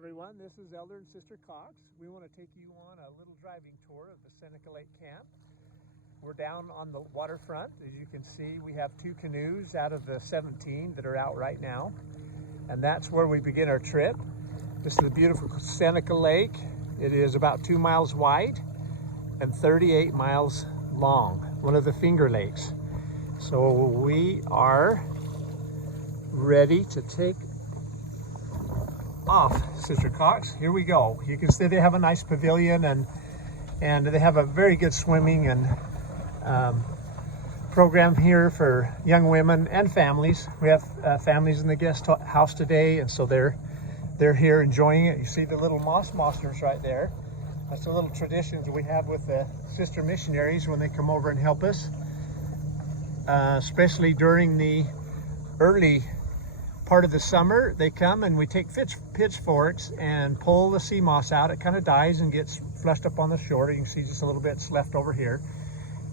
everyone, this is Elder and Sister Cox. We want to take you on a little driving tour of the Seneca Lake Camp. We're down on the waterfront. As you can see, we have 2 canoes out of the 17 that are out right now. And that's where we begin our trip. This is the beautiful Seneca Lake. It is about 2 miles wide and 38 miles long, one of the Finger Lakes. So we are ready to take off, Sister Cox. Here we go. You can see they have a nice pavilion and they have a very good swimming and program here for young women and families. We have families in the guest house today, and so they're here enjoying it. You see the little moss monsters right there. That's the little traditions we have with the sister missionaries when they come over and help us, especially during the early part of the summer. They come and we take pitchforks and pull the sea moss out. It kind of dies and gets flushed up on the shore. You can see just a little bit's left over here.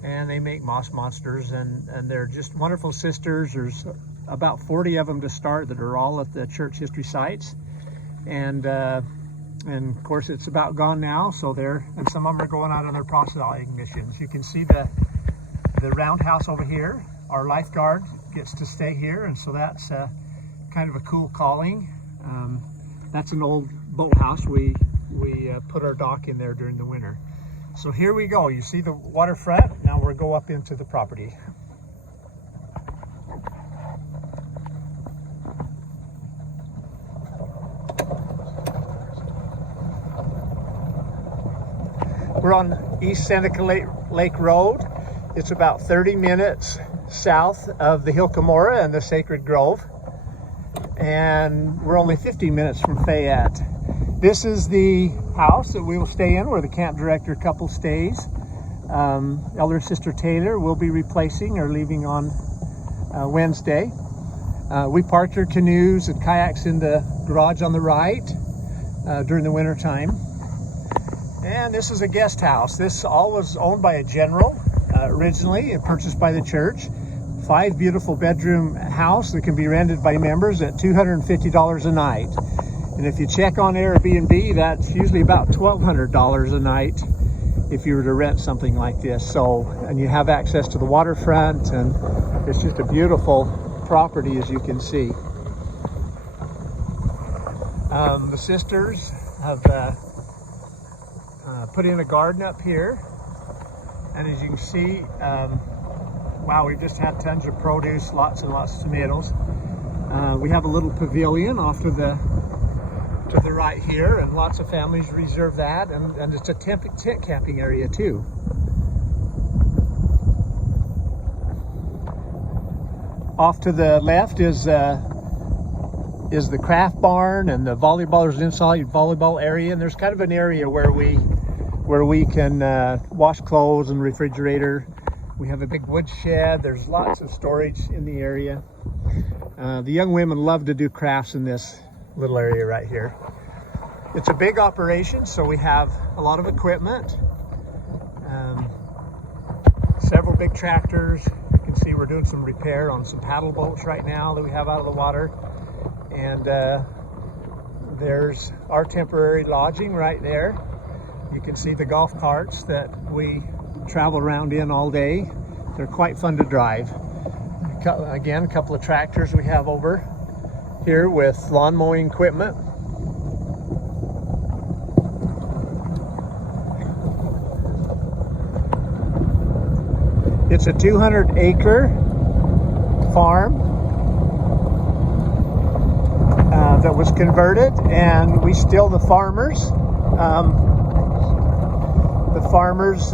And they make moss monsters, and they're just wonderful sisters. There's about 40 of them to start that are all at the church history sites. And of course it's about gone now, so and some of them are going out on their proselyting missions. You can see the roundhouse over here. Our lifeguard gets to stay here, and so that's kind of a cool calling. That's an old boathouse. We put our dock in there during the winter. So here we go. You see the waterfront. Now we'll go up into the property. We're on East Seneca Lake Road. It's about 30 minutes south of the Hill Cumorah and the Sacred Grove. And we're only 50 minutes from Fayette. This is the house that we will stay in, where the camp director couple stays. Elder and Sister Taylor will be replacing or leaving on Wednesday. We parked our canoes and kayaks in the garage on the right during the winter time. And this is a guest house. This all was owned by a general originally and purchased by the church. 5 beautiful bedroom house that can be rented by members at $250 a night. And if you check on Airbnb, that's usually about $1,200 a night if you were to rent something like this. So, and you have access to the waterfront, and it's just a beautiful property, as you can see. The sisters have put in a garden up here, and as you can see, wow, we've just had tons of produce, lots and lots of tomatoes. We have a little pavilion off to the right here, and lots of families reserve that, and it's a tent camping area too. Off to the left is the craft barn and the volleyballers inside volleyball area, and there's kind of an area where we can wash clothes and refrigerator. We have a big wood shed. There's lots of storage in the area. The young women love to do crafts in this little area right here. It's a big operation, so we have a lot of equipment. Several big tractors. You can see we're doing some repair on some paddle boats right now that we have out of the water. And there's our temporary lodging right there. You can see the golf carts that we travel around in all day. They're quite fun to drive. Again, a couple of tractors we have over here with lawn mowing equipment. It's a 200-acre farm that was converted, and we still the farmers. The farmers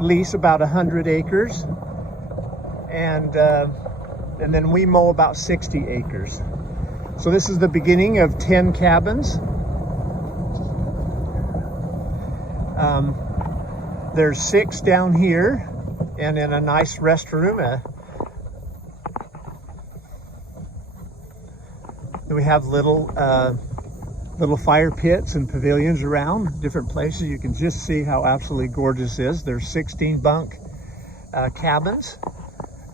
lease about 100 acres, and then we mow about 60 acres. So this is the beginning of 10 cabins. There's 6 down here, and in a nice restroom. We have little fire pits and pavilions around different places. You can just see how absolutely gorgeous it is. There's 16 bunk cabins,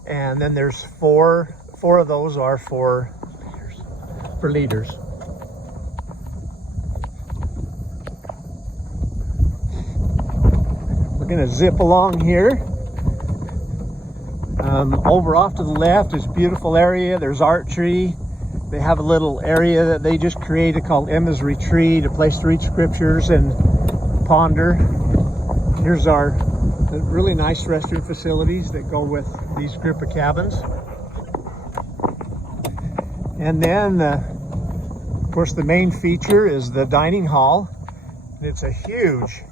and then there's four of those are for leaders. going to zip along here. Over off to the left is a beautiful area. There's archery. They have a little area that they just created called Emma's Retreat, a place to read scriptures and ponder. Here's our really nice restroom facilities that go with these group of cabins. And then, of course, the main feature is the dining hall. It's a huge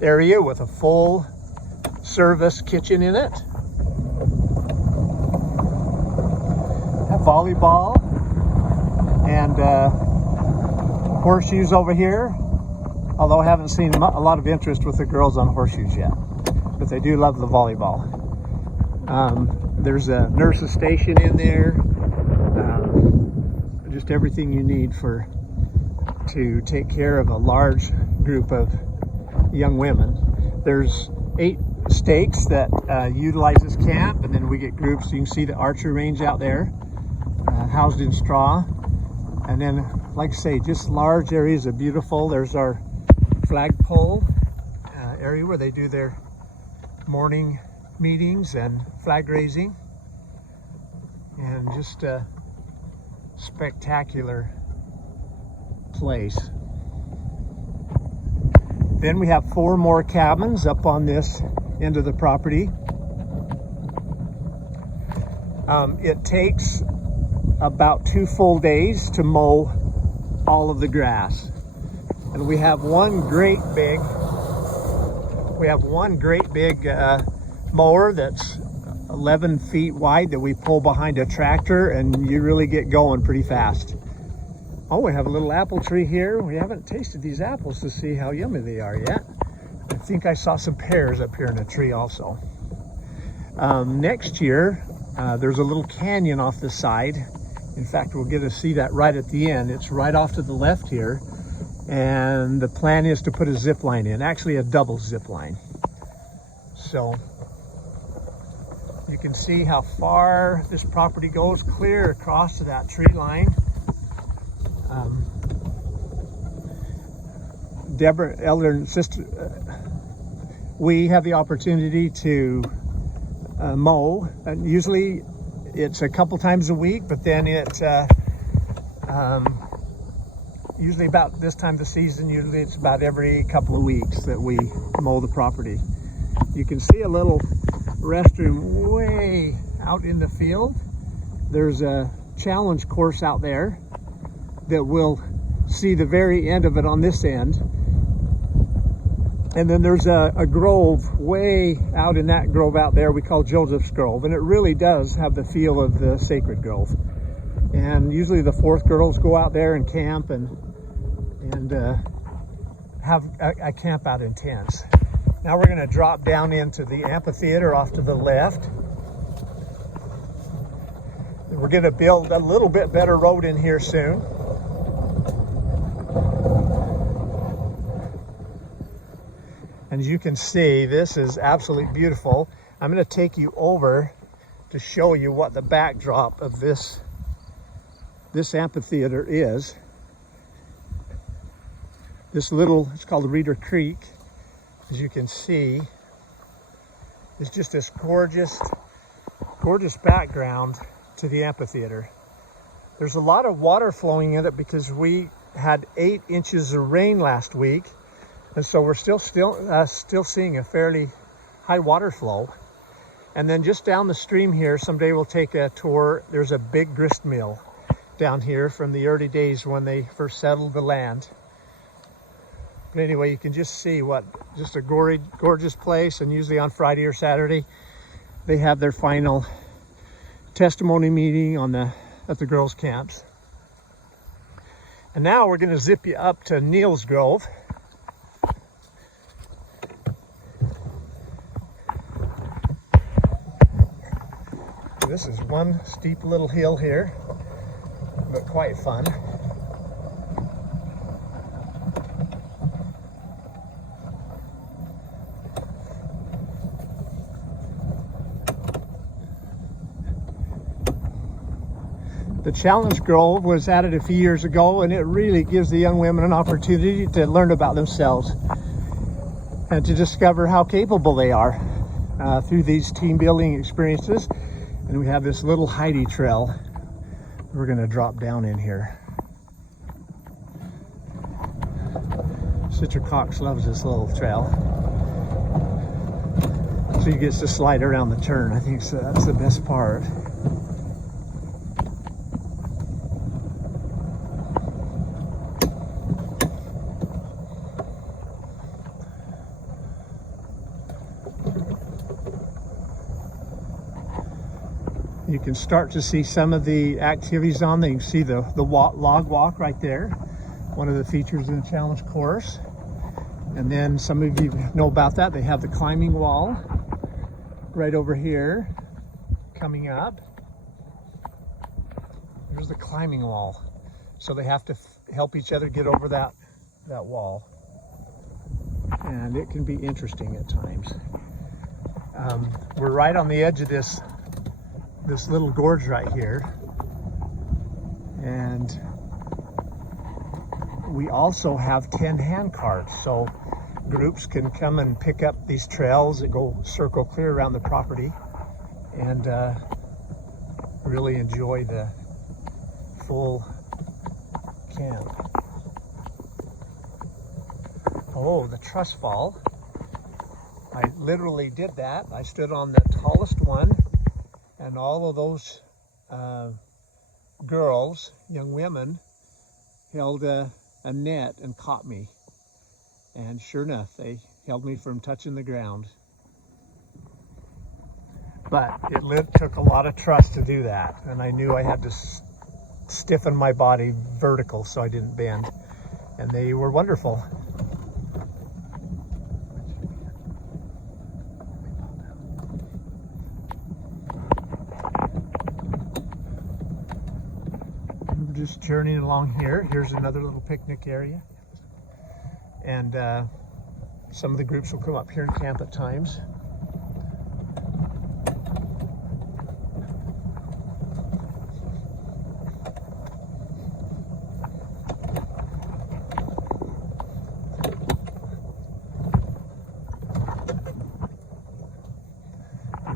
area with a full service kitchen in it. Have volleyball and horseshoes over here. Although I haven't seen a lot of interest with the girls on horseshoes yet, but they do love the volleyball. There's a nurse's station in there. Just everything you need to take care of a large group of young women. There's 8 stakes that utilizes camp, and then we get groups. You can see the archery range out there, housed in straw. And then, like I say, just large areas are beautiful. There's our flagpole area where they do their morning meetings and flag raising, and just a spectacular place. Then we have 4 more cabins up on this end of the property. It takes about 2 full days to mow all of the grass. And we have one great big mower that's 11 feet wide that we pull behind a tractor, and you really get going pretty fast. Oh, we have a little apple tree here. We haven't tasted these apples to see how yummy they are yet. I think I saw some pears up here in a tree also. Next year, there's a little canyon off the side. In fact, we'll get to see that right at the end. It's right off to the left here. And the plan is to put a zip line in, actually a double zip line. So you can see how far this property goes, clear across to that tree line. Deborah, elder and sister, we have the opportunity to mow, and usually it's a couple times a week, but then it's usually about this time of the season, usually it's about every couple of weeks that we mow the property. You can see a little restroom way out in the field. There's a challenge course out there that we'll see the very end of it on this end. And then there's a grove way out in that grove out there we call Joseph's Grove, and it really does have the feel of the sacred grove. And usually the 4th girls go out there and camp and have a camp out in tents. Now we're going to drop down into the amphitheater off to the left. We're going to build a little bit better road in here soon. And as you can see, this is absolutely beautiful. I'm going to take you over to show you what the backdrop of this amphitheater is. It's called Reeder Creek. As you can see, it's just this gorgeous background to the amphitheater. There's a lot of water flowing in it because we had 8 inches of rain last week. And so we're still seeing a fairly high water flow. And then just down the stream here, someday we'll take a tour. There's a big grist mill down here from the early days when they first settled the land. But anyway, you can just see just a gorgeous place. And usually on Friday or Saturday, they have their final testimony meeting at the girls' camps. And now we're going to zip you up to Neal's Grove. This is one steep little hill here, but quite fun. The Challenge Grove was added a few years ago, and it really gives the young women an opportunity to learn about themselves. and to discover how capable they are through these team building experiences. And we have this little Heidi trail we're going to drop down in here. Citra Cox loves this little trail. So he gets to slide around the turn. I think so, that's the best part. You can start to see some of the activities on there. You can see the log walk right there, one of the features in the challenge course. And then some of you know about that. They have the climbing wall right over here coming up. There's the climbing wall. So they have to help each other get over that wall. And it can be interesting at times. We're right on the edge of this little gorge right here, and we also have 10 hand carts, so groups can come and pick up these trails that go circle clear around the property and really enjoy the full camp. Oh, the truss fall. I literally did that. I stood on the tallest one, and all of those girls, young women, held a net and caught me. And sure enough, they held me from touching the ground. But it took a lot of trust to do that. And I knew I had to stiffen my body vertical so I didn't bend. And they were wonderful. Just journeying along here. Here's another little picnic area, and some of the groups will come up here and camp at times.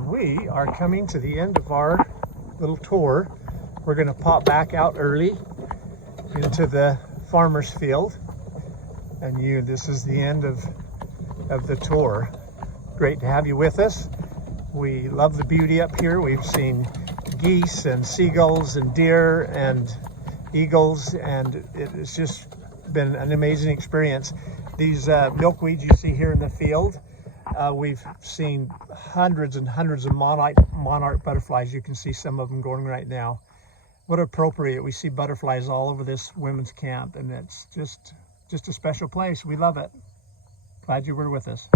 We are coming to the end of our little tour. We're going to pop back out early into the farmer's field, and this is the end of the tour. Great to have you with us. We love the beauty up here. We've seen geese and seagulls and deer and eagles, and it's just been an amazing experience. These milkweeds you see here in the field, we've seen hundreds and hundreds of monarch butterflies. You can see some of them going right now. What appropriate. We see butterflies all over this women's camp, and it's just a special place. We love it. Glad you were with us.